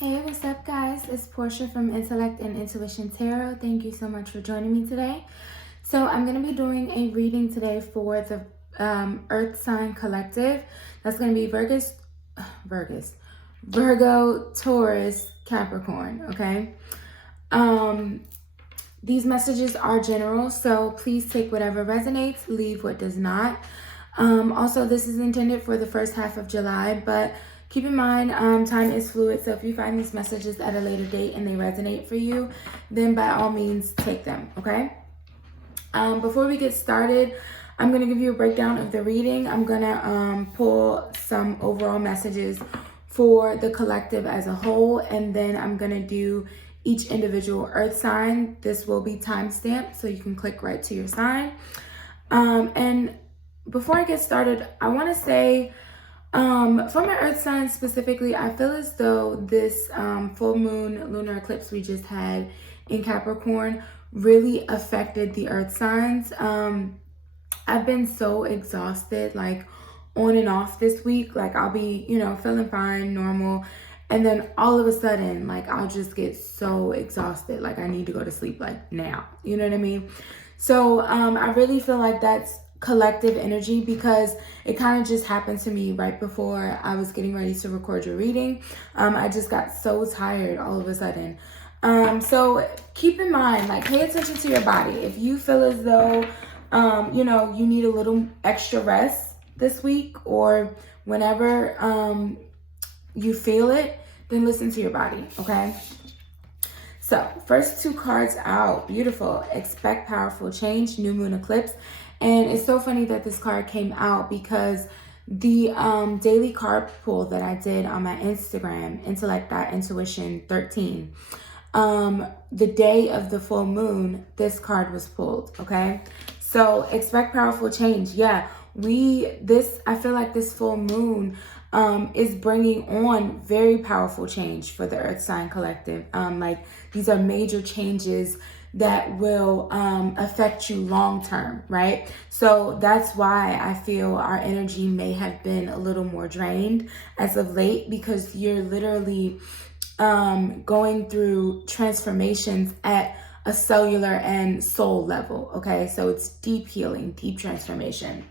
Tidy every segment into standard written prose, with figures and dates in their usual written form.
Hey, what's up, guys? It's Portia from Intellect and Intuition Tarot. Thank you so much for joining me today. So I'm going to be doing a reading today for the Earth Sign Collective. That's going to be Virgo, Taurus, Capricorn, okay? These messages are general, so please take whatever resonates, leave what does not. Also, this is intended for the first half of July, but keep in mind, time is fluid, so if you find these messages at a later date and they resonate for you, then by all means, take them, okay? Before we get started, I'm going to give you a breakdown of the reading. I'm going to pull some overall messages for the collective as a whole, and then I'm going to do each individual earth sign. This will be time-stamped, so you can click right to your sign. And before I get started, I want to say, for my earth sign specifically, I feel as though this full moon lunar eclipse we just had in Capricorn really affected the earth signs. I've been so exhausted, like on and off this week. Like I'll be, feeling fine, normal. And then all of a sudden, like I'll just get so exhausted. Like I need to go to sleep like now. You know what I mean? So I really feel like that's collective energy because it kind of just happened to me right before I was getting ready to record your reading. I just got so tired all of a sudden. So keep in mind, like pay attention to your body. If you feel as though, you need a little extra rest this week or whenever you feel it, then listen to your body, okay? So first two cards out, beautiful. Expect powerful change, new moon eclipse. And it's so funny that this card came out because the daily card pull that I did on my Instagram, intellect.intuition13, the day of the full moon, this card was pulled, okay? So expect powerful change. Yeah, I feel like this full moon is bringing on very powerful change for the Earth Sign Collective. Like these are major changes that will affect you long term, right? So that's why I feel our energy may have been a little more drained as of late because you're literally going through transformations at a cellular and soul level, okay? So it's deep healing, deep transformation.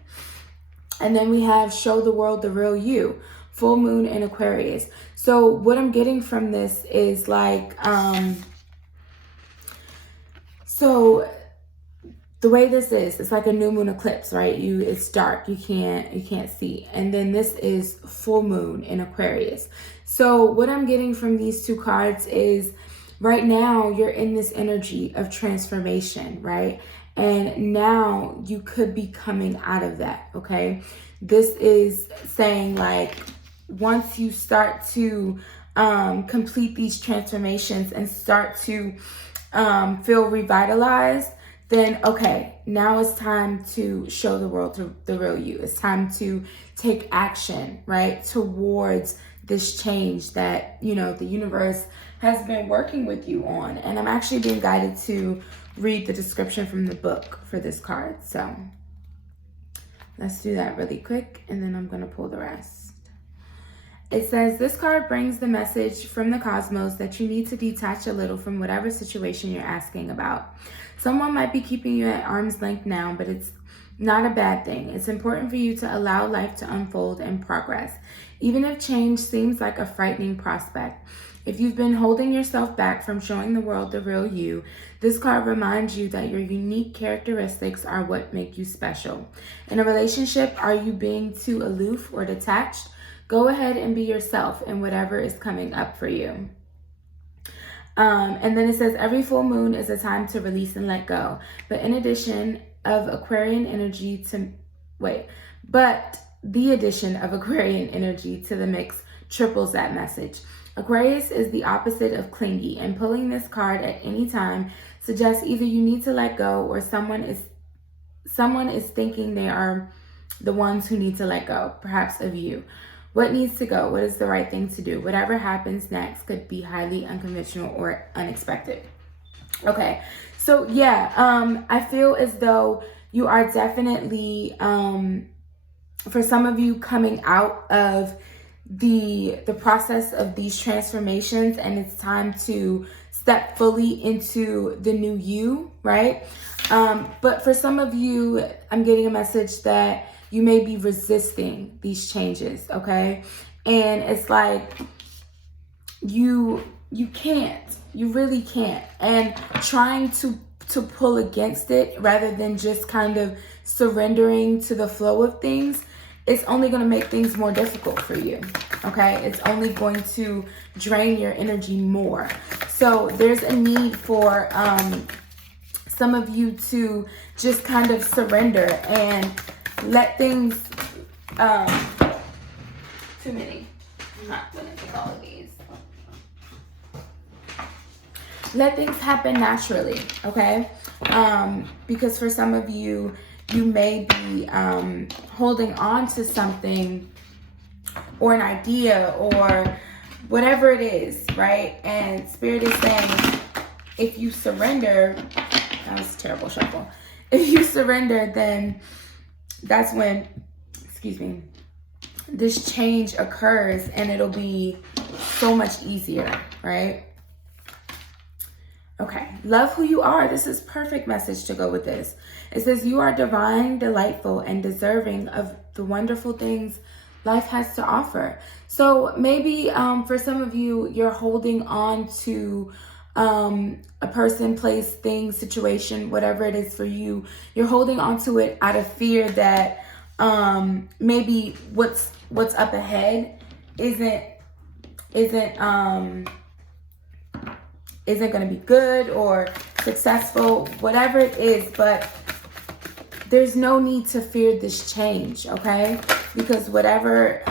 And then we have show the world the real you, full moon in Aquarius. So what I'm getting from this is like, so the way this is, it's like a new moon eclipse, right? It's dark, you can't see. And then this is full moon in Aquarius. So what I'm getting from these two cards is right now you're in this energy of transformation, right? And now you could be coming out of that, okay? This is saying like once you start to complete these transformations and start to feel revitalized, then okay, now it's time to show the world the real you. It's time to take action, right, towards this change that, the universe has been working with you on. And I'm actually being guided to read the description from the book for this card. So let's do that really quick, and then I'm going to pull the rest. It says, this card brings the message from the cosmos that you need to detach a little from whatever situation you're asking about. Someone might be keeping you at arm's length now, but it's not a bad thing. It's important for you to allow life to unfold and progress, even if change seems like a frightening prospect. If you've been holding yourself back from showing the world the real you, this card reminds you that your unique characteristics are what make you special. In a relationship, are you being too aloof or detached? Go ahead and be yourself in whatever is coming up for you. And then it says, every full moon is a time to release and let go. But the addition of Aquarian energy to the mix triples that message. Aquarius is the opposite of clingy, and pulling this card at any time suggests either you need to let go or someone is thinking they are the ones who need to let go, perhaps of you. What needs to go? What is the right thing to do? Whatever happens next could be highly unconventional or unexpected. Okay, so yeah, I feel as though you are definitely, for some of you, coming out of the process of these transformations, and it's time to step fully into the new you, right? But for some of you, I'm getting a message that you may be resisting these changes, okay? And it's like you can't, you really can't. And trying to pull against it rather than just kind of surrendering to the flow of things, it's only going to make things more difficult for you, okay? It's only going to drain your energy more. So there's a need for some of you to just kind of surrender and let things, too many. I'm not going to take all of these. Let things happen naturally, okay? Because for some of you, you may be holding on to something or an idea or whatever it is, right? And Spirit is saying, if you surrender, that was a terrible shuffle. If you surrender, then that's when, excuse me, this change occurs and it'll be so much easier, right? Okay, love who you are. This is perfect message to go with this. It says you are divine, delightful, and deserving of the wonderful things life has to offer. So maybe for some of you, you're holding on to a person, place, thing, situation, whatever it is for you. You're holding on to it out of fear that maybe what's up ahead isn't going to be good or successful, whatever it is. But there's no need to fear this change, okay? Because whatever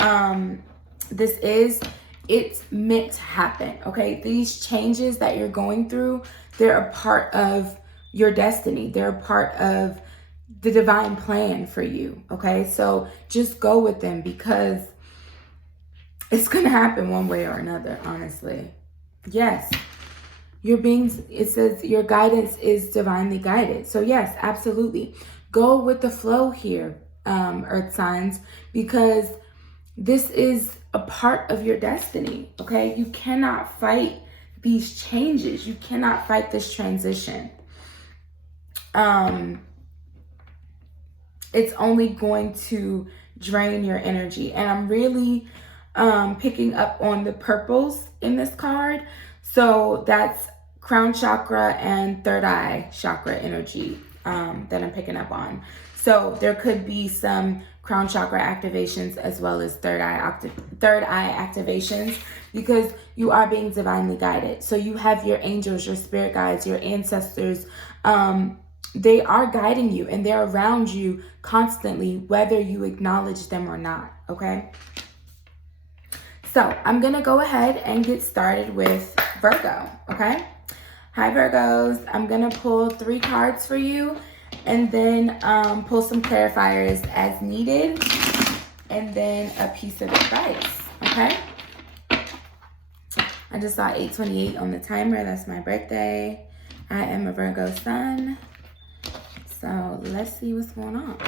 this is, it's meant to happen, okay? These changes that you're going through, they're a part of your destiny. They're a part of the divine plan for you, okay? So just go with them because it's going to happen one way or another, honestly. Yes. It says your guidance is divinely guided. So yes, absolutely. Go with the flow here, earth signs, because this is a part of your destiny, okay? You cannot fight these changes. You cannot fight this transition. It's only going to drain your energy. And I'm really picking up on the purples in this card. So that's crown chakra and third eye chakra energy that I'm picking up on. So there could be some crown chakra activations as well as third eye activations, because you are being divinely guided. So you have your angels, your spirit guides, your ancestors. They are guiding you and they're around you constantly, whether you acknowledge them or not, okay? So I'm going to go ahead and get started with Virgo, okay? Hi, Virgos. I'm going to pull 3 cards for you and then pull some clarifiers as needed and then a piece of advice, okay? I just saw 8:28 on the timer. That's my birthday. I am a Virgo sun. So let's see what's going on.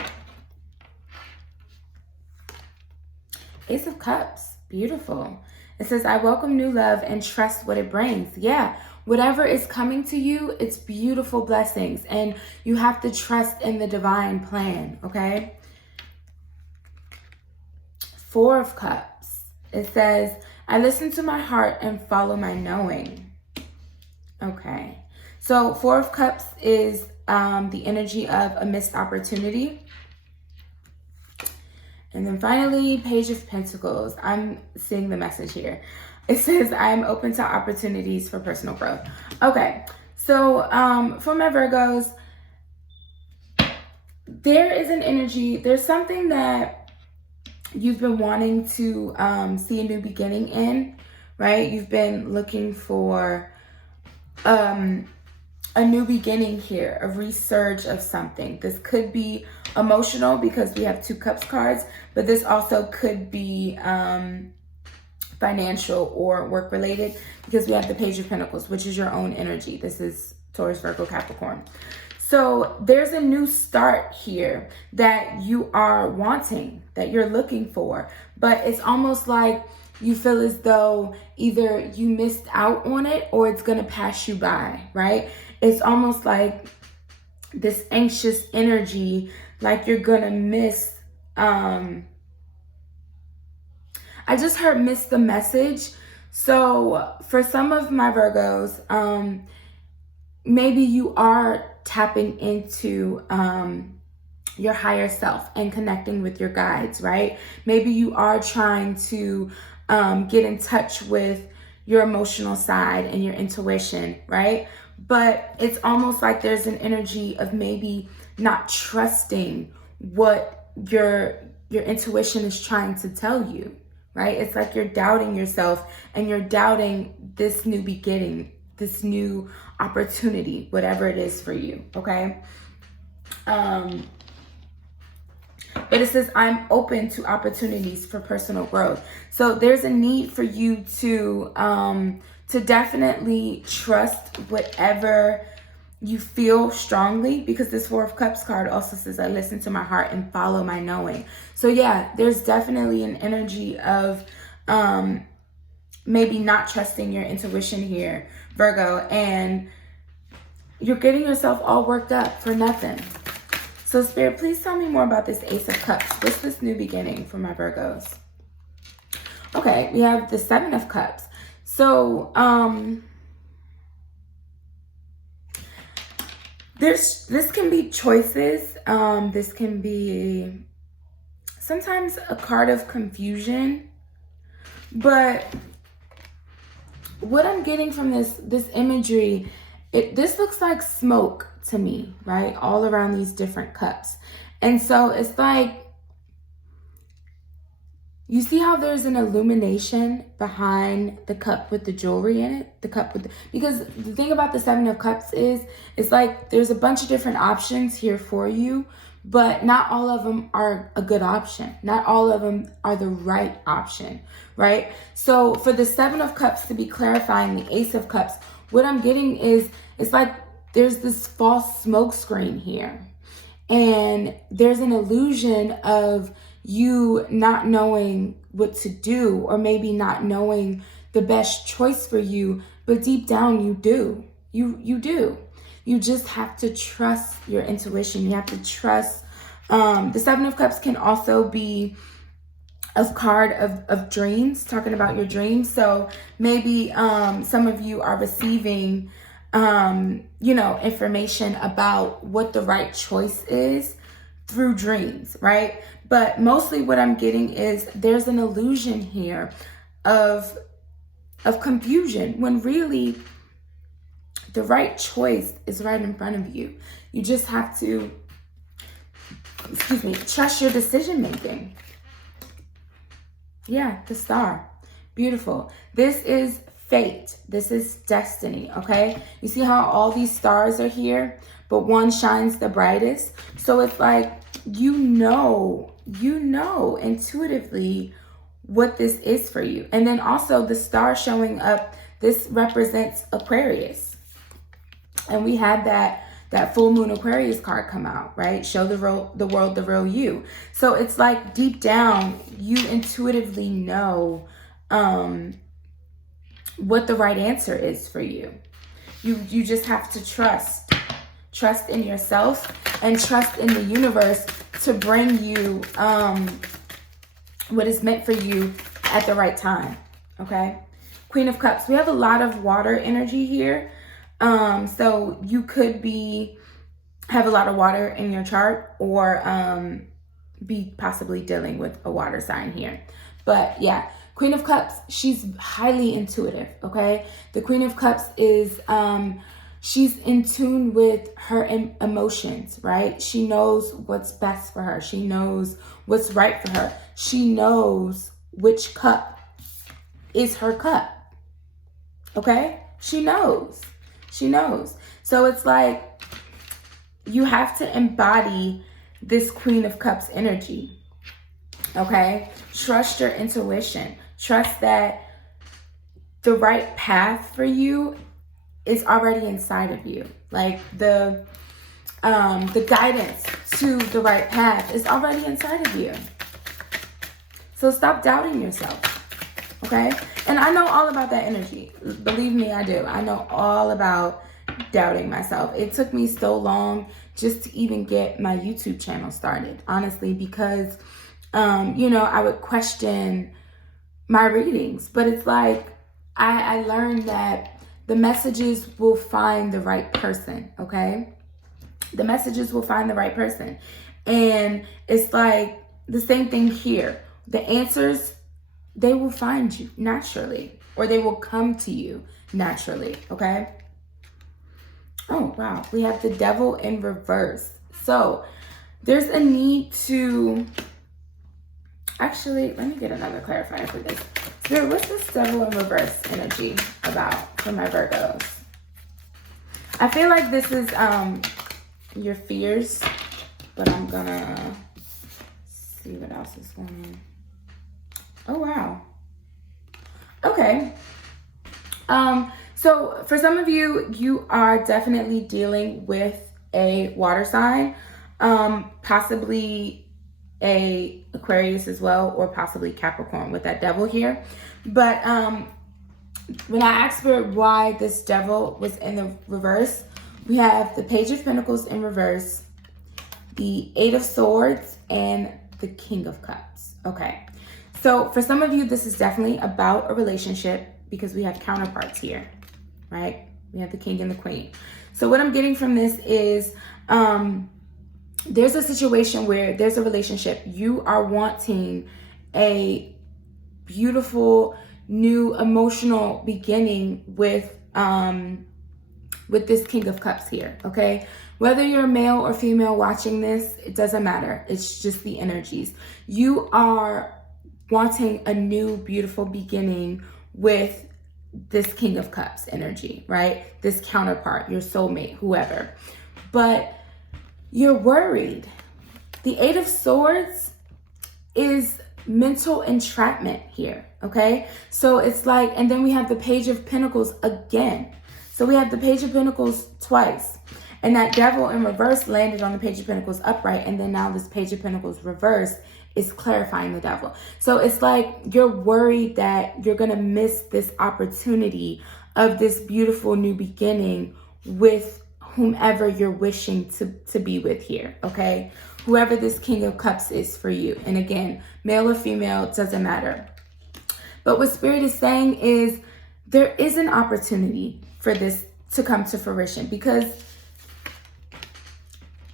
Ace of Cups. Beautiful. It says, I welcome new love and trust what it brings. Yeah, whatever is coming to you, it's beautiful blessings. And you have to trust in the divine plan, okay? 4 of Cups. It says, I listen to my heart and follow my knowing. Okay. So 4 of Cups is the energy of a missed opportunity. And then finally, Page of Pentacles. I'm seeing the message here. It says, I am open to opportunities for personal growth. Okay, so for my Virgos, there is an energy, there's something that you've been wanting to see a new beginning in, right? You've been looking for a new beginning here, a resurge of something. This could be emotional because we have 2 Cups cards, but this also could be financial or work related because we have the Page of Pentacles, which is your own energy. This is Taurus, Virgo, Capricorn. So there's a new start here that you are wanting, that you're looking for, but it's almost like you feel as though either you missed out on it or it's going to pass you by, right? It's almost like this anxious energy, like you're going to miss. I just heard miss the message. So for some of my Virgos, maybe you are tapping into your higher self and connecting with your guides, right? Maybe you are trying to get in touch with your emotional side and your intuition, right? But it's almost like there's an energy of maybe not trusting what your intuition is trying to tell you, right? It's like you're doubting yourself and you're doubting this new beginning, this new opportunity, whatever it is for you, okay? But it says, I'm open to opportunities for personal growth. So there's a need for you to definitely trust whatever you feel strongly, because this Four of Cups card also says, I listen to my heart and follow my knowing. So yeah, there's definitely an energy of maybe not trusting your intuition here, Virgo, and you're getting yourself all worked up for nothing. So Spirit, please tell me more about this Ace of Cups. What's this new beginning for my Virgos? Okay, we have the Seven of Cups. So, this can be choices. This can be sometimes a card of confusion. But what I'm getting from this imagery, this looks like smoke to me, right? All around these different cups. And so it's like, you see how there's an illumination behind the cup with the jewelry in it? The cup with because the thing about the Seven of Cups is, it's like there's a bunch of different options here for you, but not all of them are a good option. Not all of them are the right option, right? So for the Seven of Cups to be clarifying the Ace of Cups, what I'm getting is, it's like there's this false smoke screen here. And there's an illusion of you not knowing what to do, or maybe not knowing the best choice for you, but deep down you do. You do. You just have to trust your intuition. You have to trust. The Seven of Cups can also be a card of dreams, talking about your dreams. So maybe some of you are receiving information about what the right choice is through dreams, right? But mostly what I'm getting is there's an illusion here of confusion, when really the right choice is right in front of you. You just have to, trust your decision making. Yeah, the Star. Beautiful. This is fate. This is destiny, okay? You see how all these stars are here, but one shines the brightest? So it's like, you know intuitively what this is for you. And then also the star showing up, this represents Aquarius. And we had that full moon Aquarius card come out, right? Show the world the real you. So it's like deep down, you intuitively know what the right answer is for you. You just have to trust in yourself and trust in the universe to bring you what is meant for you at the right time, okay? Queen of Cups, we have a lot of water energy here. So you could have a lot of water in your chart, or be possibly dealing with a water sign here. But yeah, Queen of Cups, she's highly intuitive, okay? The Queen of Cups is, she's in tune with her emotions, right? She knows what's best for her. She knows what's right for her. She knows which cup is her cup, okay? She knows. So it's like, you have to embody this Queen of Cups energy, okay? Trust your intuition. Trust that the right path for you is already inside of you. Like the guidance to the right path is already inside of you. So stop doubting yourself, okay? And I know all about that energy. Believe me, I do. I know all about doubting myself. It took me so long just to even get my YouTube channel started, honestly, because, I would question my readings. But it's like, I learned that the messages will find the right person, okay? The messages will find the right person. And it's like the same thing here. The answers, they will find you naturally, or they will come to you naturally, okay? Oh, wow. We have the devil in reverse. So there's a need to... Actually, let me get another clarifier for this. Spirit, what's this devil in reverse energy about for my Virgos? I feel like this is your fears, but I'm gonna see what else is going on. Oh, wow. Okay. So for some of you, you are definitely dealing with a water sign, possibly a Aquarius as well, or possibly Capricorn with that devil here. But when I asked Spirit why this devil was in the reverse, we have the Page of Pentacles in reverse, the Eight of Swords, and the King of Cups. Okay, so for some of you, this is definitely about a relationship because we have counterparts here, right? We have the King and the Queen. So what I'm getting from this is there's a situation where there's a relationship. You are wanting a beautiful, new, emotional beginning with this King of Cups here, okay? Whether you're male or female watching this, it doesn't matter. It's just the energies. You are wanting a new, beautiful beginning with this King of Cups energy, right? This counterpart, your soulmate, whoever. But you're worried. The Eight of Swords is mental entrapment here, okay? So it's like, and then we have the Page of Pentacles again. So we have the Page of Pentacles twice. And that devil in reverse landed on the Page of Pentacles upright. And then now this Page of Pentacles reverse is clarifying the devil. So it's like you're worried that you're going to miss this opportunity of this beautiful new beginning with whomever you're wishing to be with here, okay? Whoever this King of Cups is for you. And again, male or female, doesn't matter. But what Spirit is saying is there is an opportunity for this to come to fruition, because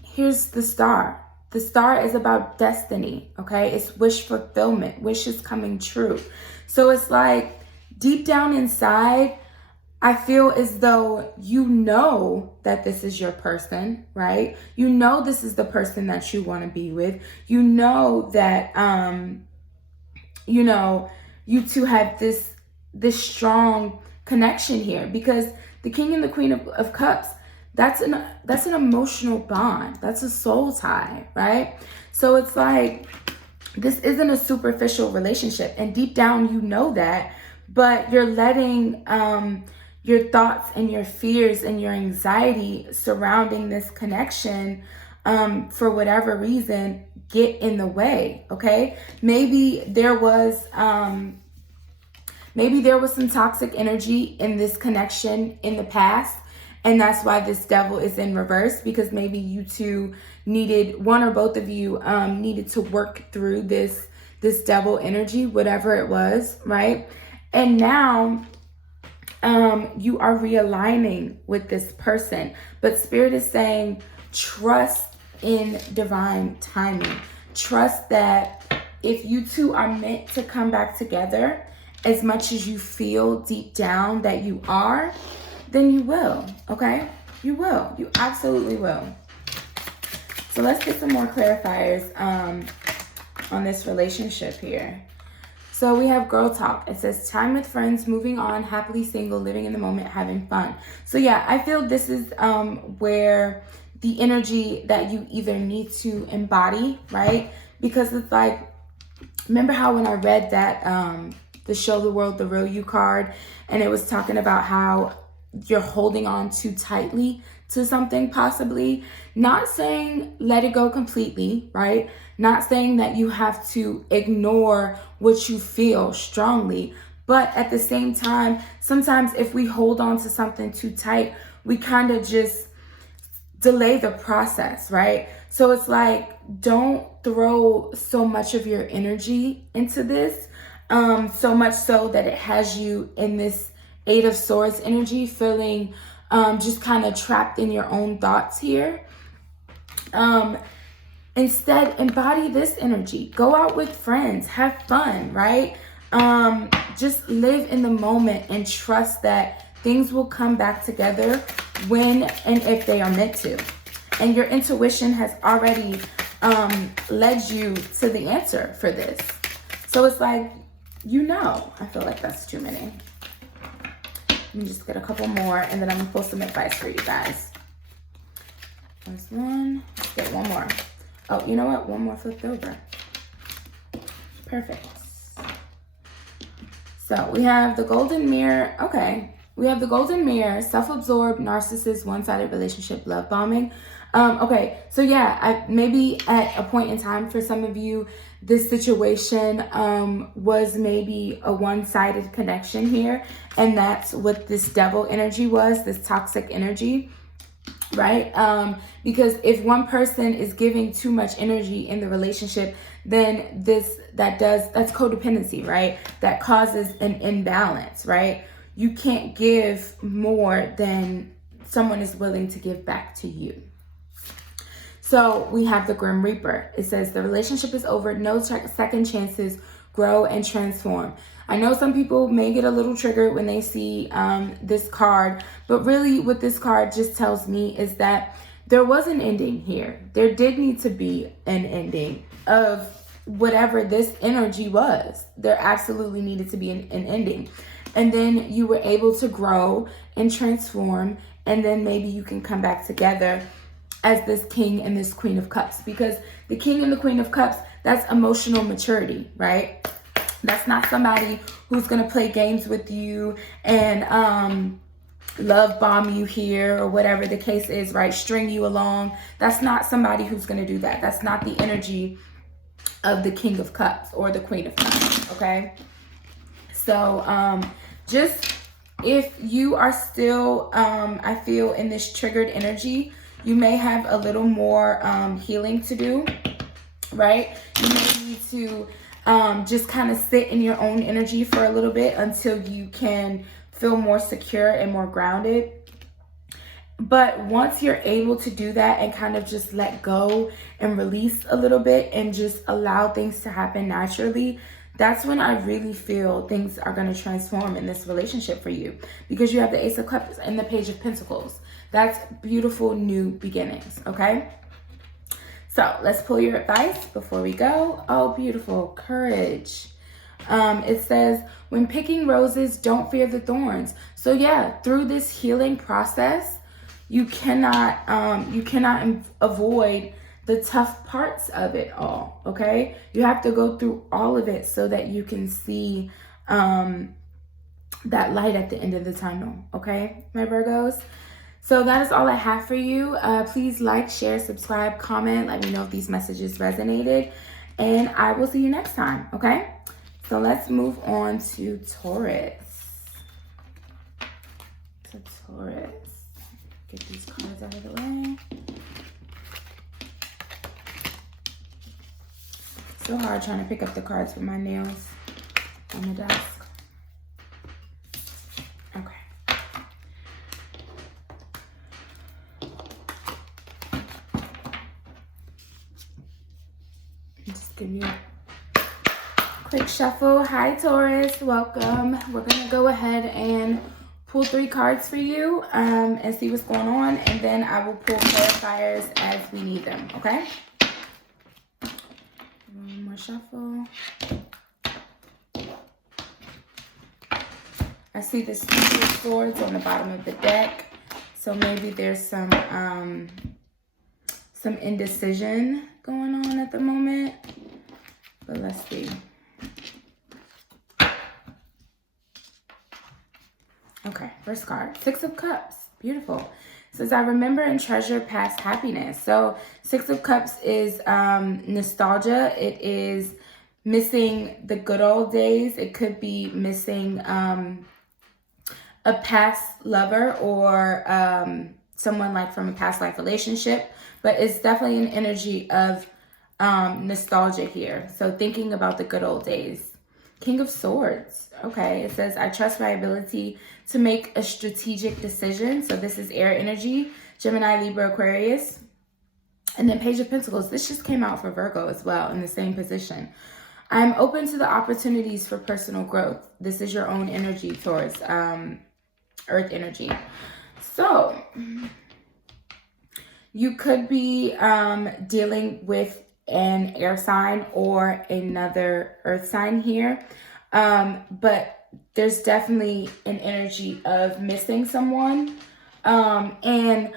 here's the Star. The Star is about destiny, okay? It's wish fulfillment, wishes coming true. So it's like deep down inside, I feel as though you know that this is your person, right? You know this is the person that you want to be with. You know that, you two have this strong connection here, because the King and the Queen of Cups, that's an emotional bond. That's a soul tie, right? So it's like, this isn't a superficial relationship. And deep down, you know that, but you're letting your thoughts and your fears and your anxiety surrounding this connection, for whatever reason, get in the way, okay? Maybe there was some toxic energy in this connection in the past, and that's why this devil is in reverse, because maybe you two needed, one or both of you needed to work through this devil energy, whatever it was, right? And now you are realigning with this person. But Spirit is saying, trust in divine timing. Trust that if you two are meant to come back together, as much as you feel deep down that you are, then you will, okay? You will. You absolutely will. So let's get some more clarifiers on this relationship here. So we have Girl Talk. It says, time with friends, moving on, happily single, living in the moment, having fun. So yeah, I feel this is where the energy that you either need to embody, right? Because it's like, remember how when I read that, the Show the World the Real You card, and it was talking about how you're holding on too tightly to something, possibly. Not saying let it go completely, right? Not saying that you have to ignore what you feel strongly, But at the same time, sometimes if we hold on to something too tight, we kind of just delay the process, right? So it's like, don't throw so much of your energy into this, so much so that it has you in this Eight of Swords energy, feeling just kind of trapped in your own thoughts here. Instead, embody this energy. Go out with friends, have fun, right? Just live in the moment and trust that things will come back together when and if they are meant to. And your intuition has already led you to the answer for this. So it's like, I feel like that's too many. Let me just get a couple more, and then I'm gonna pull some advice for you guys. There's one. Let's get one more. Oh, you know what? One more flipped over. Perfect. So we have the Golden Mirror. Okay. We have the Golden Mirror, self-absorbed, narcissist, one-sided relationship, love bombing. Okay. So yeah, maybe at a point in time for some of you, this situation was maybe a one-sided connection here. And that's what this devil energy was, this toxic energy. Right? Because if one person is giving too much energy in the relationship, then that's codependency, right? That causes an imbalance, right? You can't give more than someone is willing to give back to you. So we have the Grim Reaper. It says the relationship is over, no second chances, grow and transform. I know some people may get a little triggered when they see this card, but really what this card just tells me is that there was an ending here. There did need to be an ending of whatever this energy was. There absolutely needed to be an ending. And then you were able to grow and transform, and then maybe you can come back together as this King and this Queen of Cups. Because the King and the Queen of Cups, that's emotional maturity, right? That's not somebody who's going to play games with you and love bomb you here or whatever the case is, right? String you along. That's not somebody who's going to do that. That's not the energy of the King of Cups or the Queen of Cups, okay? So just if you are still, I feel, in this triggered energy, you may have a little more healing to do, right? You may need to just kind of sit in your own energy for a little bit until you can feel more secure and more grounded. But once you're able to do that and kind of just let go and release a little bit and just allow things to happen naturally, that's when I really feel things are going to transform in this relationship for you, because you have the Ace of Cups and the Page of Pentacles. That's beautiful new beginnings, okay? So let's pull your advice before we go. Oh, beautiful. Courage. It says, when picking roses, don't fear the thorns. So yeah, through this healing process, you cannot avoid the tough parts of it all, okay? You have to go through all of it so that you can see that light at the end of the tunnel, okay, my Virgos? So that is all I have for you. Please like, share, subscribe, comment. Let me know if these messages resonated. And I will see you next time, okay? So let's move on to Taurus. Get these cards out of the way. So hard trying to pick up the cards with my nails on the desk. Okay. Just give you a quick shuffle. Hi, Taurus. Welcome. We're going to go ahead and pull 3 cards for you and see what's going on. And then I will pull clarifiers as we need them, okay? One more shuffle. I see the Two of Swords on the bottom of the deck. So maybe there's some indecision going on at the moment. But let's see. Okay, first card. 6 of Cups. Beautiful. It says, I remember and treasure past happiness. So 6 of Cups is nostalgia. It is missing the good old days. It could be missing a past lover or someone like from a past life relationship. But it's definitely an energy of nostalgia here. So thinking about the good old days. King of Swords. Okay, it says, I trust my ability to make a strategic decision. So this is air energy. Gemini, Libra, Aquarius. And then Page of Pentacles. This just came out for Virgo as well in the same position. I'm open to the opportunities for personal growth. This is your own energy, Taurus, earth energy. So you could be dealing with an air sign or another earth sign here. But there's definitely an energy of missing someone. And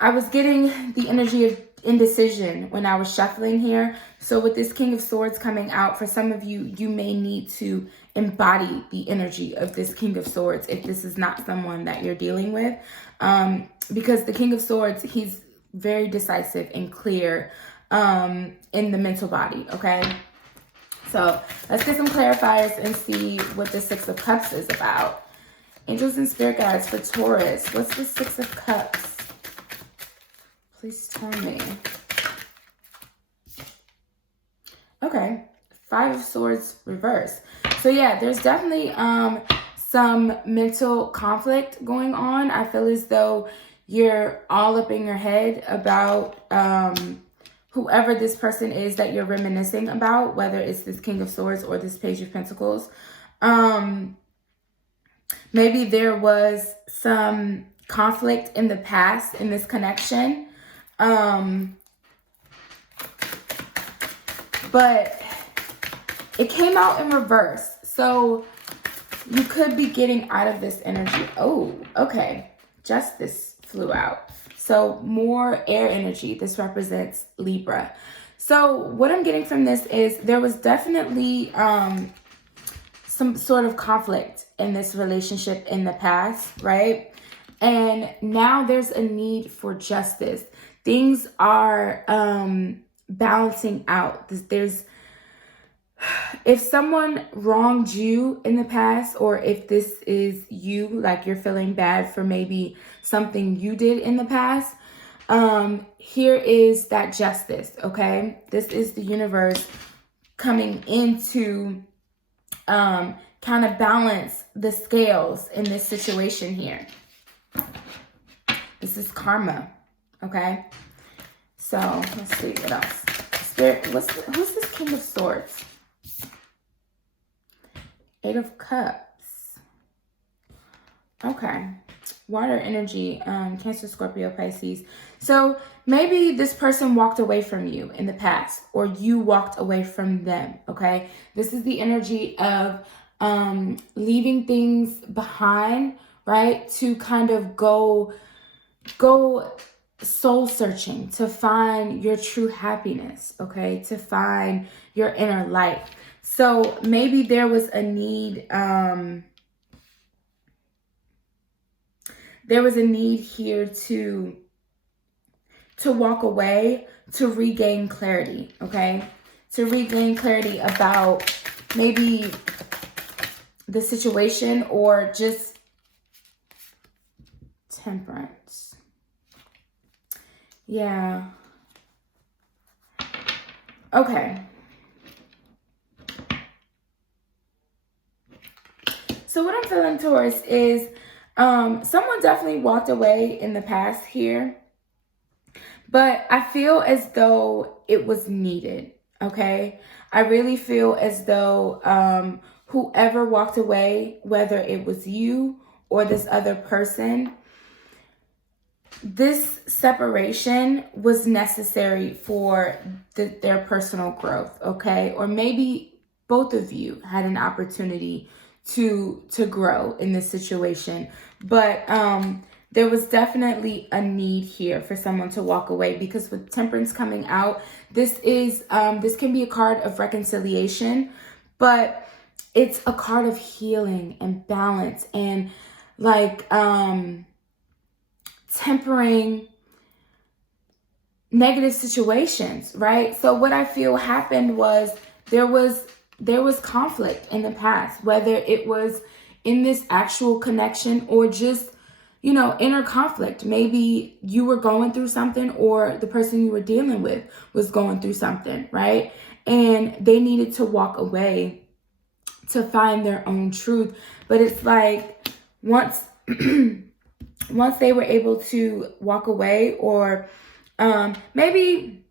I was getting the energy of indecision when I was shuffling here. So with this King of Swords coming out, for some of you, you may need to embody the energy of this King of Swords if this is not someone that you're dealing with. Because the King of Swords, he's very decisive and clear in the mental body, okay? So let's get some clarifiers and see what the Six of Cups is about. Angels and Spirit Guides for Taurus. What's the Six of Cups? Please tell me. Okay. Five of Swords reverse. So yeah, there's definitely some mental conflict going on. I feel as though you're all up in your head about whoever this person is that you're reminiscing about, whether it's this King of Swords or this Page of Pentacles. Maybe there was some conflict in the past in this connection. But it came out in reverse. So you could be getting out of this energy. Oh, okay. Justice flew out. So more air energy. This represents Libra. So what I'm getting from this is there was definitely some sort of conflict in this relationship in the past, right? And now there's a need for justice. Things are balancing out. If someone wronged you in the past, or if this is you, like you're feeling bad for maybe something you did in the past, here is that justice, okay? This is the universe coming into kind of balance the scales in this situation here. This is karma, okay? So let's see what else. Spirit, who's this King of Swords? Eight of Cups. Okay. Water energy, Cancer, Scorpio, Pisces. So maybe this person walked away from you in the past, or you walked away from them, okay? This is the energy of leaving things behind, right? To kind of go soul searching to find your true happiness, okay? To find your inner light. So maybe there was a need, here to walk away, to regain clarity, okay? To regain clarity about maybe the situation, or just Temperance. Yeah. Okay. So what I'm feeling, Taurus, is someone definitely walked away in the past here. But I feel as though it was needed, okay? I really feel as though whoever walked away, whether it was you or this other person, this separation was necessary for their personal growth, okay? Or maybe both of you had an opportunity to grow in this situation. But there was definitely a need here for someone to walk away, because with Temperance coming out, this can be a card of reconciliation, but it's a card of healing and balance and like tempering negative situations, right? So what I feel happened was there was conflict in the past, whether it was in this actual connection or just, you know, inner conflict. Maybe you were going through something, or the person you were dealing with was going through something, right? And they needed to walk away to find their own truth. But it's like once once they were able to walk away, or maybe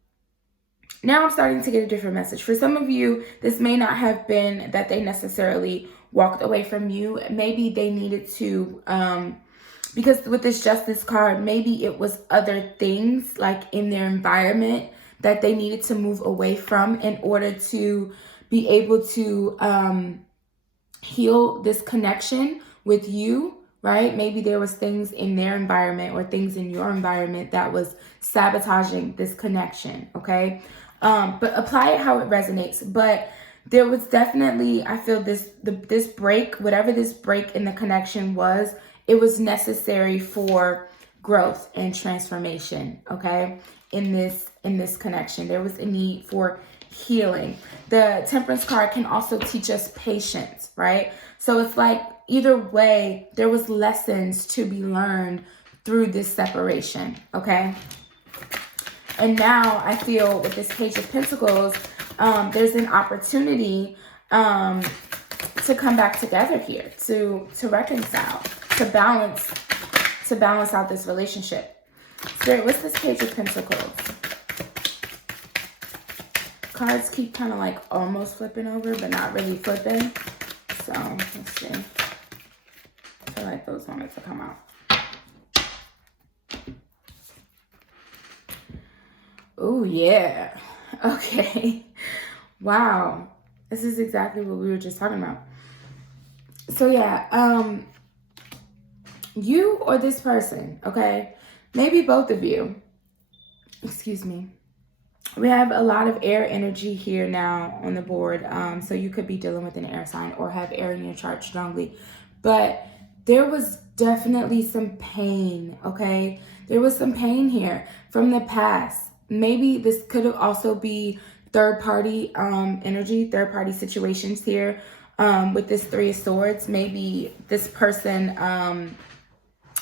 now I'm starting to get a different message. For some of you, this may not have been that they necessarily walked away from you. Maybe they needed to, because with this Justice card, maybe it was other things like in their environment that they needed to move away from in order to be able to heal this connection with you, right? Maybe there was things in their environment or things in your environment that was sabotaging this connection, okay? But apply it how it resonates. But there was definitely, I feel this break, whatever this break in the connection was, it was necessary for growth and transformation, okay? In this connection, there was a need for healing. The Temperance card can also teach us patience, right? So it's like either way, there was lessons to be learned through this separation, okay? And now I feel with this Page of Pentacles, there's an opportunity to come back together here, to reconcile, to balance out this relationship. Spirit, what's this Page of Pentacles? Cards keep kind of like almost flipping over, but not really flipping. So let's see. I feel like those wanted to come out. Oh, yeah. Okay. Wow. This is exactly what we were just talking about. So, yeah. You or this person, okay? Maybe both of you. Excuse me. We have a lot of air energy here now on the board. So you could be dealing with an air sign or have air in your chart strongly. But there was definitely some pain, okay? There was some pain here from the past. Maybe this could also be third-party energy, third-party situations here with this Three of Swords. Maybe this person,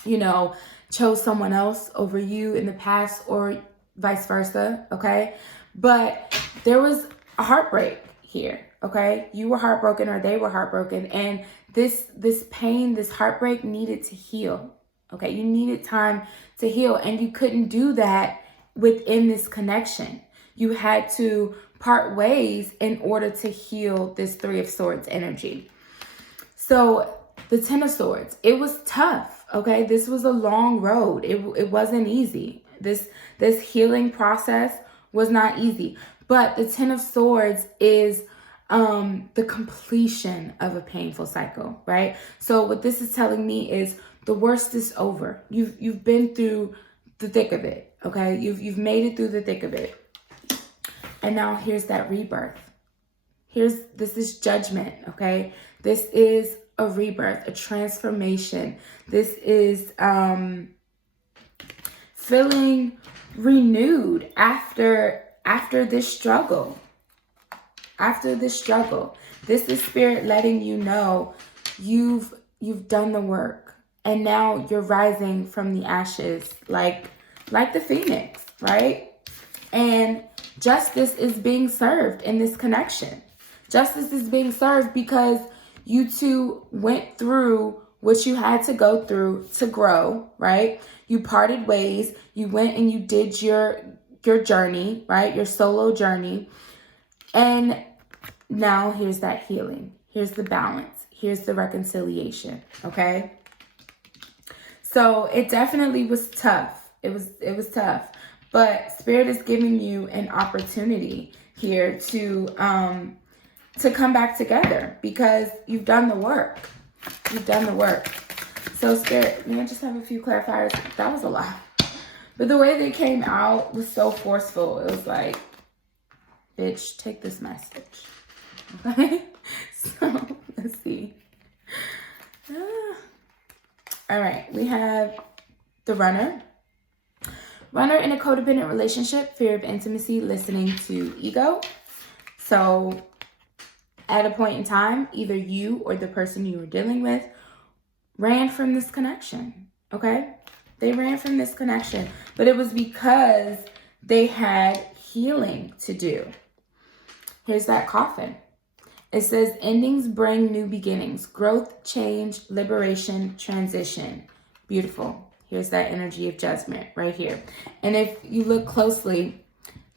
you know, chose someone else over you in the past, or vice versa, okay? But there was a heartbreak here, okay? You were heartbroken or they were heartbroken, and this pain, this heartbreak needed to heal, okay? You needed time to heal, and you couldn't do that within this connection. You had to part ways in order to heal this Three of Swords energy. So the Ten of Swords, it was tough, okay? This was a long road. It wasn't easy. This healing process was not easy. But the Ten of Swords is the completion of a painful cycle, right? So what this is telling me is the worst is over. You've been through the thick of it, okay? You've made it through the thick of it. And now here's that rebirth. This is judgment, okay? This is a rebirth, a transformation. This is feeling renewed after this struggle. After this struggle. This is Spirit letting you know you've done the work. And now you're rising from the ashes like the phoenix, right? And justice is being served in this connection. Justice is being served because you two went through what you had to go through to grow, right? You parted ways. You went and you did your journey, right? Your solo journey. And now here's that healing. Here's the balance. Here's the reconciliation, okay? So it definitely was tough. It was tough. But Spirit is giving you an opportunity here to come back together because you've done the work. You've done the work. So Spirit, let me just have a few clarifiers. That was a lot. But the way they came out was so forceful. It was like, bitch, take this message. Okay? So, let's see. All right, we have the Runner. Runner in a codependent relationship, fear of intimacy, listening to ego. So at a point in time, either you or the person you were dealing with ran from this connection, okay? They ran from this connection, but it was because they had healing to do. Here's that coffin. It says, endings bring new beginnings, growth, change, liberation, transition. Beautiful. Here's that energy of judgment right here. And if you look closely,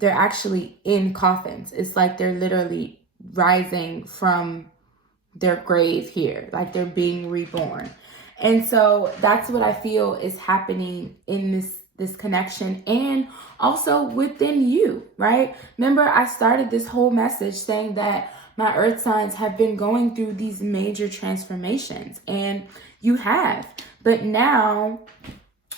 they're actually in coffins. It's like they're literally rising from their grave here, like they're being reborn. And so that's what I feel is happening in this connection, and also within you, right? Remember, I started this whole message saying that my earth signs have been going through these major transformations, and you have. But now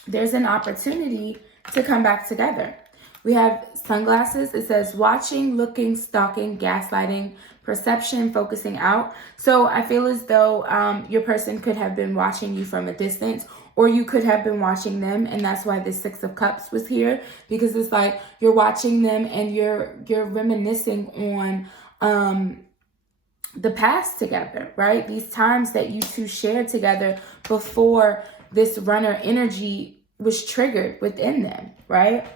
there's an opportunity to come back together. We have sunglasses. It says watching, looking, stalking, gaslighting, perception, focusing out. So I feel as though your person could have been watching you from a distance, or you could have been watching them, and that's why the Six of Cups was here, because it's like you're watching them and you're reminiscing on the past together, right? These times that you two shared together before this runner energy was triggered within them, right?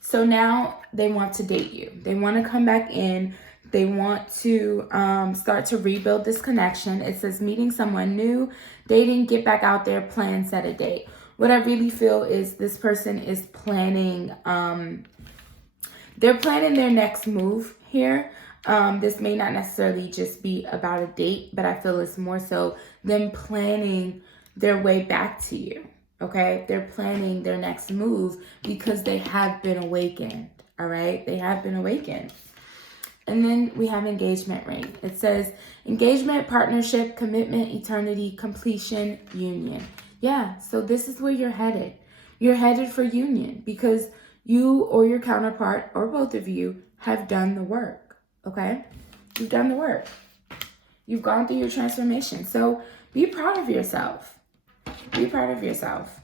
So now they want to date you. They want to come back in. They want to start to rebuild this connection. It says meeting someone new, dating, get back out there, plan, set a date. What I really feel is this person is planning, they're planning their next move here. This may not necessarily just be about a date, but I feel it's more so them planning their way back to you. Okay, they're planning their next move because they have been awakened. All right, they have been awakened. And then we have engagement ring. It says engagement, partnership, commitment, eternity, completion, union. Yeah, so this is where you're headed. You're headed for union because you or your counterpart or both of you have done the work. Okay, you've done the work. You've gone through your transformation. So be proud of yourself. Be proud of yourself.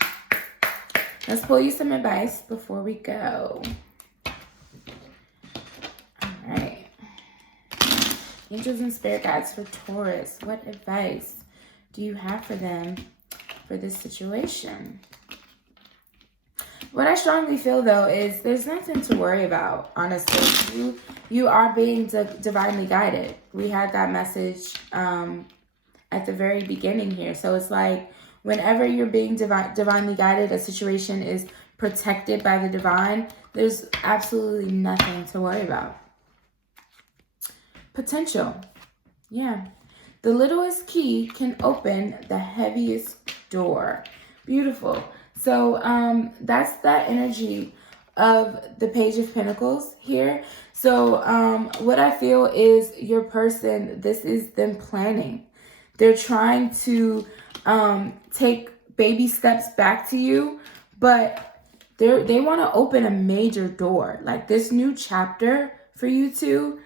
Let's pull you some advice before we go. All right. Angels and spirit guides for Taurus. What advice do you have for them for this situation? What I strongly feel, though, is there's nothing to worry about, honestly. You are being divinely guided. We had that message at the very beginning here. So it's like, whenever you're being divinely guided, a situation is protected by the divine, there's absolutely nothing to worry about. Potential. Yeah. The littlest key can open the heaviest door. Beautiful. So that's that energy of the Page of Pentacles here. So what I feel is your person, this is them planning. They're trying to take baby steps back to you, but they want to open a major door. Like this new chapter for you two,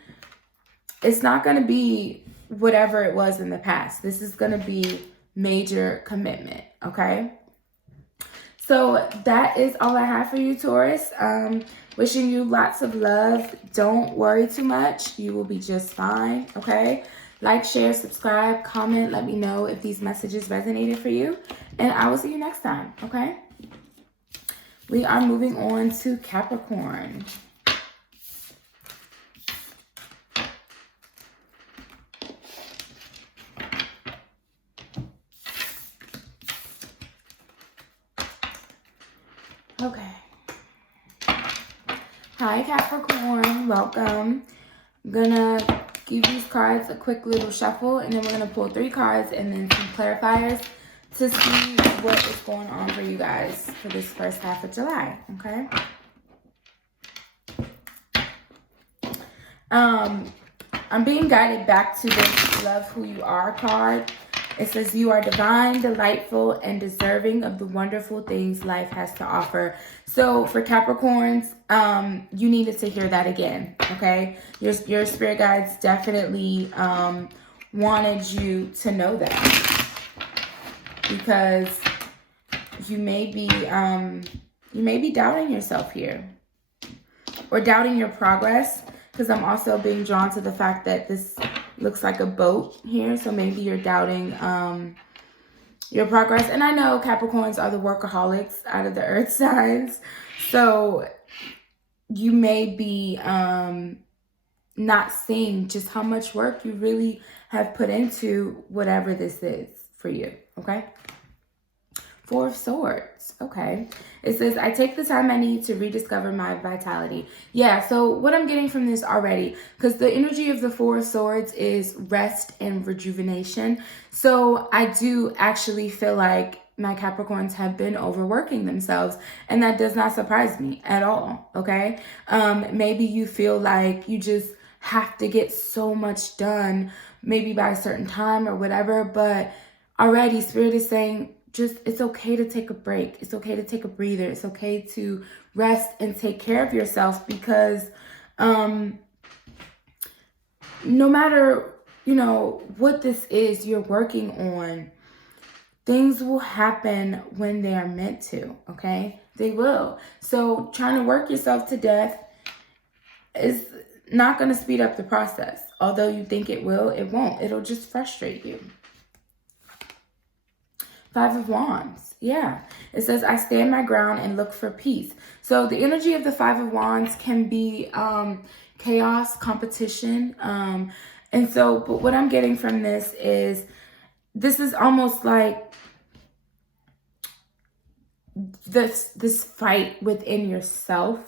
it's not going to be whatever it was in the past. This is going to be major commitment, okay? So that is all I have for you, Taurus. Wishing you lots of love. Don't worry too much. You will be just fine, okay? Like, share, subscribe, comment. Let me know if these messages resonated for you. And I will see you next time, okay? We are moving on to Capricorn. Okay. Hi, Capricorn. Welcome. I'm gonna give these cards a quick little shuffle, and then we're gonna pull 3 cards and then some clarifiers to see what is going on for you guys for this first half of July, okay? I'm being guided back to this Love Who You Are card. It says, you are divine, delightful, and deserving of the wonderful things life has to offer. So for Capricorns, you needed to hear that again, okay? Your spirit guides definitely wanted you to know that, because you may be doubting yourself here, or doubting your progress. because I'm also being drawn to the fact that this looks like a boat here. So maybe you're doubting your progress. And I know Capricorns are the workaholics out of the earth signs. So you may be not seeing just how much work you really have put into whatever this is for you, okay? Four of Swords, okay. It says, I take the time I need to rediscover my vitality. Yeah, so what I'm getting from this already, because the energy of the Four of Swords is rest and rejuvenation. So I do actually feel like my Capricorns have been overworking themselves, and that does not surprise me at all, okay? Maybe you feel like you just have to get so much done, maybe by a certain time or whatever, but already Spirit is saying, just, it's okay to take a break. It's okay to take a breather. It's okay to rest and take care of yourself, because no matter, you know, what this is you're working on, things will happen when they are meant to, okay? They will. So trying to work yourself to death is not going to speed up the process. Although you think it will, it won't. It'll just frustrate you. Five of Wands. Yeah. It says, I stand my ground and look for peace. So the energy of the Five of Wands can be chaos, competition. And so, but what I'm getting from this is almost like this fight within yourself.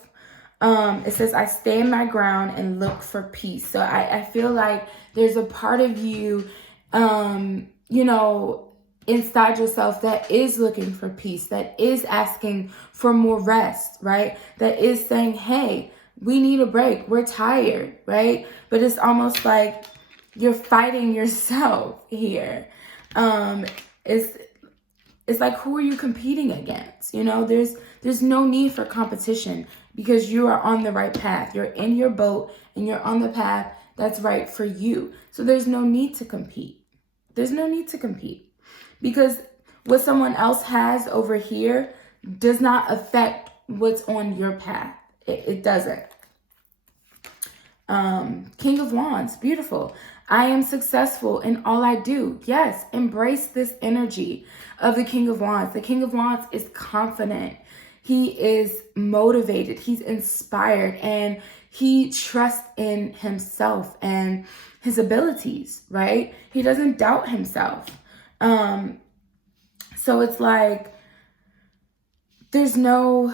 It says, I stand my ground and look for peace. So I feel like there's a part of you, you know, inside yourself that is looking for peace, that is asking for more rest, right? That is saying, hey, we need a break. We're tired, right? But it's almost like you're fighting yourself here. It's like, who are you competing against? You know, there's no need for competition, because you are on the right path. You're in your boat and you're on the path that's right for you. So there's no need to compete. There's no need to compete, because what someone else has over here does not affect what's on your path. It doesn't. King of Wands, beautiful. I am successful in all I do. Yes, embrace this energy of the King of Wands. The King of Wands is confident. He is motivated. He's inspired, and he trusts in himself and his abilities, right? He doesn't doubt himself. So it's like, there's no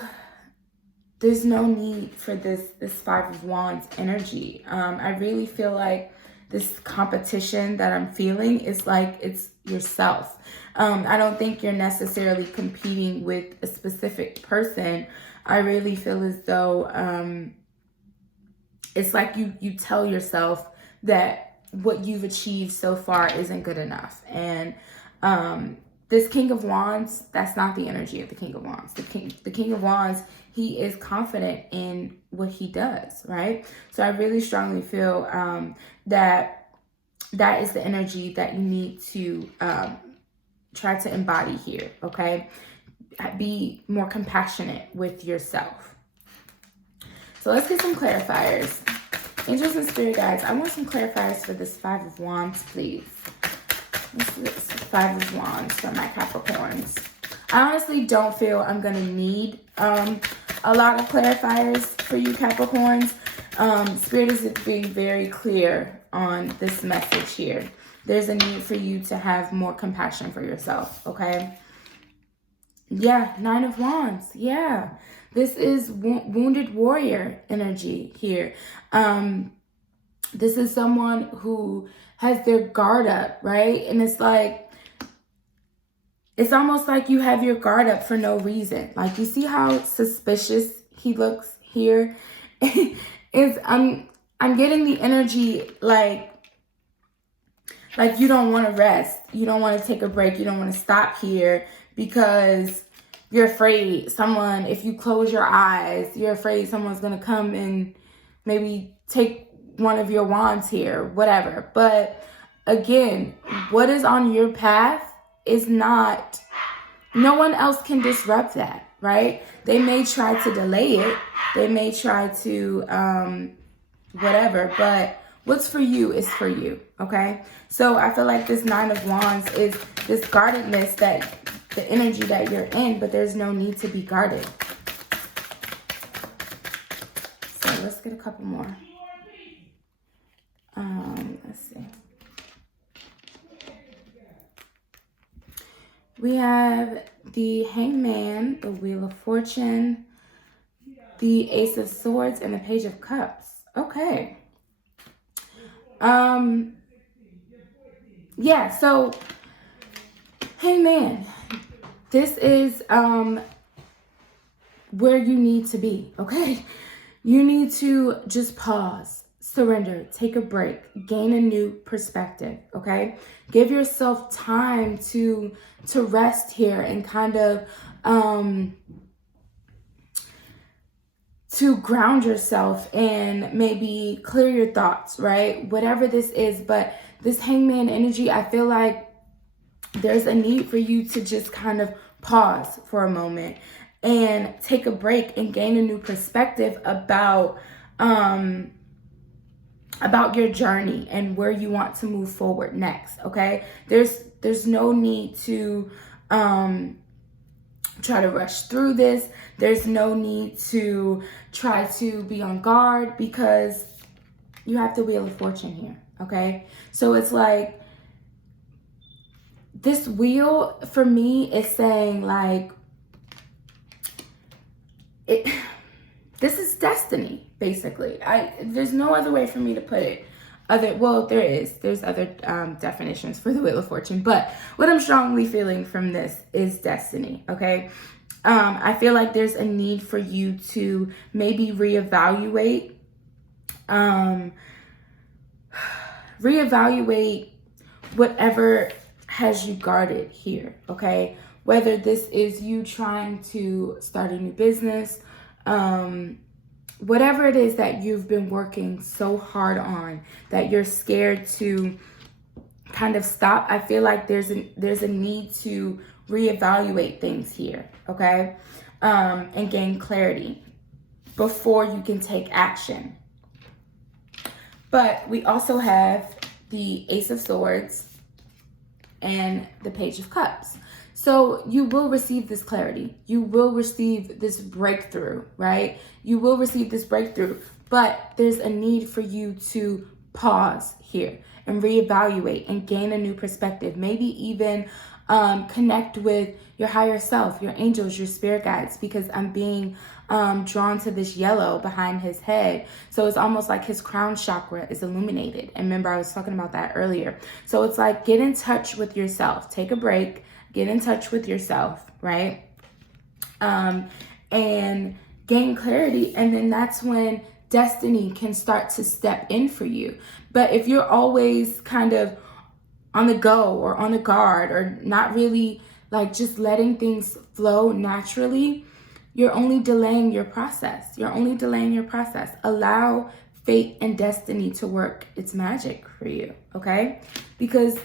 need for this Five of Wands energy. I really feel like this competition that I'm feeling is like, it's yourself. I don't think you're necessarily competing with a specific person. I really feel as though it's like you tell yourself that what you've achieved so far isn't good enough. And this King of Wands, that's not the energy of the King of Wands. The King of Wands, he is confident in what he does, right? So I really strongly feel that is the energy that you need to try to embody here, okay? Be more compassionate with yourself. So let's get some clarifiers. Angels and spirit guides, I want some clarifiers for this Five of Wands, please. This is Five of Wands for my Capricorns. I honestly don't feel I'm going to need a lot of clarifiers for you Capricorns. Spirit is being very clear on this message here. There's a need for you to have more compassion for yourself, okay? Yeah, Nine of Wands. Yeah, this is wounded warrior energy here. This is someone who has their guard up, right? And it's like, it's almost like you have your guard up for no reason. Like, you see how suspicious he looks here? I'm getting the energy like you don't want to rest. You don't want to take a break. You don't want to stop here because you're afraid if you close your eyes, you're afraid someone's going to come and maybe take one of your wands here, whatever. But again, what is on your path is not, no one else can disrupt that, right? They may try to delay it. They may try to whatever, but what's for you is for you, okay? So I feel like this Nine of Wands is this guardedness, that the energy that you're in, but there's no need to be guarded. So let's get a couple more. Let's see. We have the Hangman, the Wheel of Fortune, the Ace of Swords, and the Page of Cups. Okay. Yeah, so Hangman, this is where you need to be, okay? You need to just pause, surrender, take a break, gain a new perspective, okay? Give yourself time to rest here and kind of to ground yourself and maybe clear your thoughts, right? Whatever this is, but this Hangman energy, I feel like there's a need for you to just kind of pause for a moment and take a break and gain a new perspective about your journey and where you want to move forward next, okay? There's no need to try to rush through this. There's no need to try to be on guard, because you have the Wheel of Fortune here, okay? So it's like, this wheel for me is saying like, this is destiny, basically. There's no other way for me to put it. There's other definitions for the Wheel of Fortune, but what I'm strongly feeling from this is destiny, okay? I feel like there's a need for you to maybe reevaluate whatever has you guarded here, okay? Whether this is you trying to start a new business, whatever it is that you've been working so hard on that you're scared to kind of stop, I feel like there's a need to reevaluate things here, okay? And gain clarity before you can take action. But we also have the Ace of Swords and the Page of Cups. So you will receive this clarity. You will receive this breakthrough, right? You will receive this breakthrough, but there's a need for you to pause here and reevaluate and gain a new perspective. Maybe even connect with your higher self, your angels, your spirit guides, because I'm being drawn to this yellow behind his head. So it's almost like his crown chakra is illuminated. And remember, I was talking about that earlier. So it's like, get in touch with yourself. Take a break. Get in touch with yourself, right? And gain clarity. And then that's when destiny can start to step in for you. But if you're always kind of on the go or on the guard or not really like just letting things flow naturally, you're only delaying your process. You're only delaying your process. Allow fate and destiny to work its magic for you, okay? Because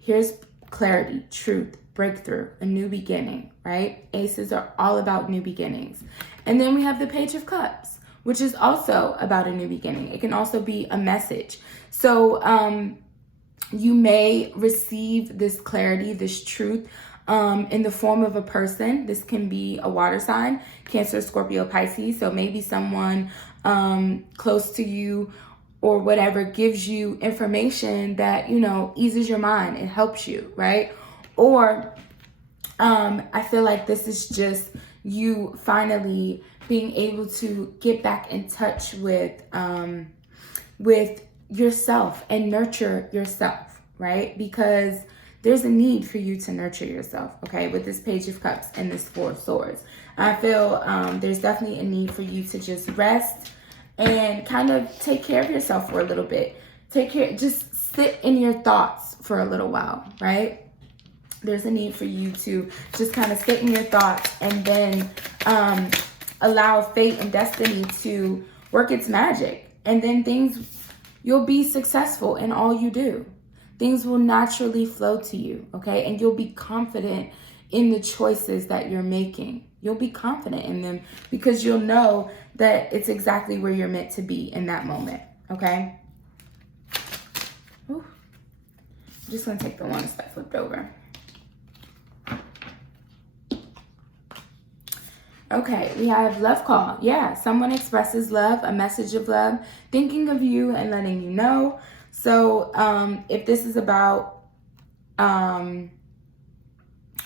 here's clarity, truth, breakthrough, a new beginning, right? Aces are all about new beginnings. And then we have the Page of Cups, which is also about a new beginning. It can also be a message. So you may receive this clarity, this truth in the form of a person. This can be a water sign, Cancer, Scorpio, Pisces. So maybe someone close to you or whatever gives you information that, you know, eases your mind and helps you, right? Or I feel like this is just you finally being able to get back in touch with yourself and nurture yourself, right? Because there's a need for you to nurture yourself, okay? With this Page of Cups and this Four of Swords. I feel there's definitely a need for you to just rest and kind of take care of yourself for a little bit. Just sit in your thoughts for a little while, right? There's a need for you to just kind of sit in your thoughts and then allow fate and destiny to work its magic. And then you'll be successful in all you do. Things will naturally flow to you, okay? And you'll be confident in the choices that you're making. You'll be confident in them because you'll know that it's exactly where you're meant to be in that moment, okay? Ooh. I'm just going to take the ones that flipped over. Okay, we have love call. Yeah, someone expresses love, a message of love, thinking of you and letting you know. So if this is about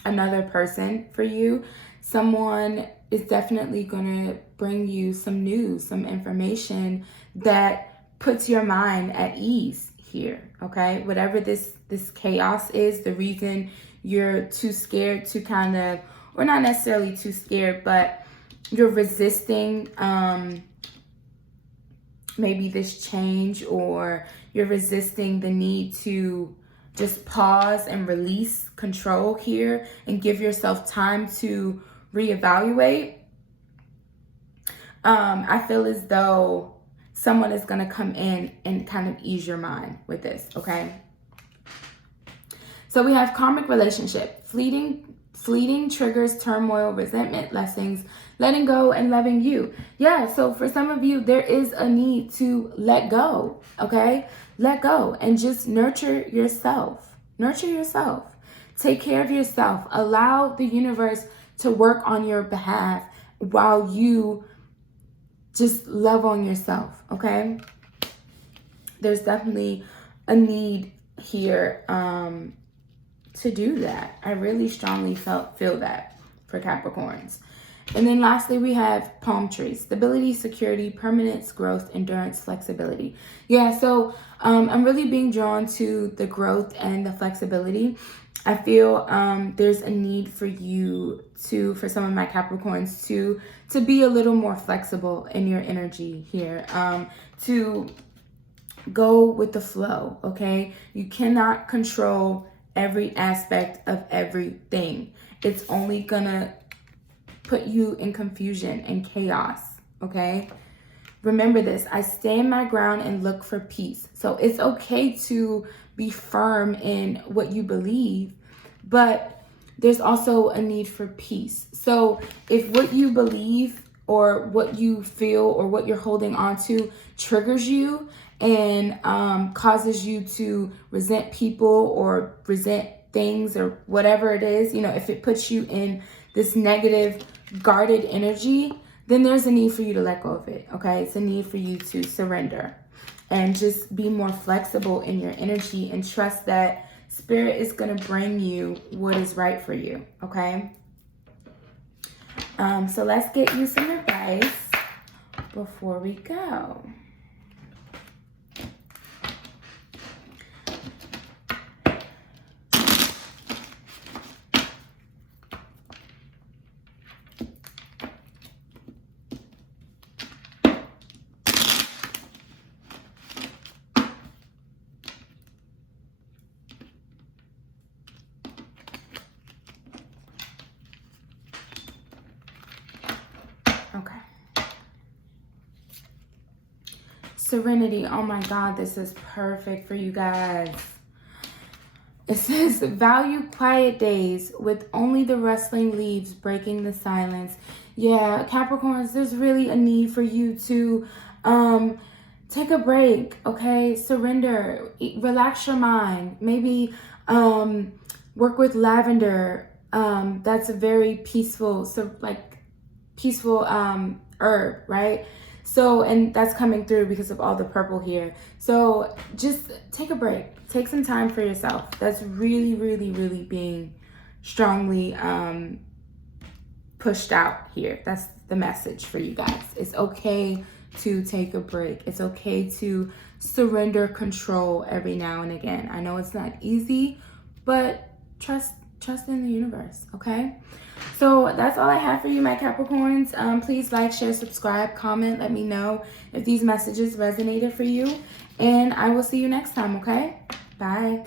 another person for you, someone is definitely going to bring you some news, some information that puts your mind at ease here, okay? Whatever this chaos is, the reason you're too scared to kind of, or not necessarily too scared, but you're resisting maybe this change, or you're resisting the need to just pause and release control here and give yourself time to reevaluate. I feel as though someone is going to come in and kind of ease your mind with this, okay? So we have karmic relationship. Fleeting triggers turmoil, resentment, lessons, letting go, and loving you. Yeah, so for some of you, there is a need to let go, okay? Let go and just nurture yourself. Nurture yourself. Take care of yourself. Allow the universe to work on your behalf while you just love on yourself, okay? There's definitely a need here to do that. I really strongly feel that for Capricorns. And then lastly, we have palm trees. Stability, security, permanence, growth, endurance, flexibility. Yeah, so I'm really being drawn to the growth and the flexibility. I feel there's a need for you to, for some of my Capricorns, to be a little more flexible in your energy here, to go with the flow, okay? You cannot control every aspect of everything. It's only gonna put you in confusion and chaos, okay? Remember this, I stand my ground and look for peace. So it's okay to be firm in what you believe, but there's also a need for peace. So if what you believe or what you feel or what you're holding on to triggers you and causes you to resent people or resent things or whatever it is, you know, if it puts you in this negative, guarded energy, then there's a need for you to let go of it, okay? It's a need for you to surrender and just be more flexible in your energy and trust that Spirit is going to bring you what is right for you, okay? So let's get you some advice before we go. Okay. Serenity. Oh my God, this is perfect for you guys. It says, value quiet days with only the rustling leaves breaking the silence. Yeah, Capricorns, there's really a need for you to take a break, okay? Surrender, relax your mind. Maybe work with lavender. That's a very peaceful, peaceful herb, right? So, and that's coming through because of all the purple here. So just take a break. Take some time for yourself. That's really, really, really being strongly pushed out here. That's the message for you guys. It's okay to take a break. It's okay to surrender control every now and again. I know it's not easy, but trust in the universe, okay? So that's all I have for you, my Capricorns. Please like, share, subscribe, comment. Let me know if these messages resonated for you. And I will see you next time, okay? Bye.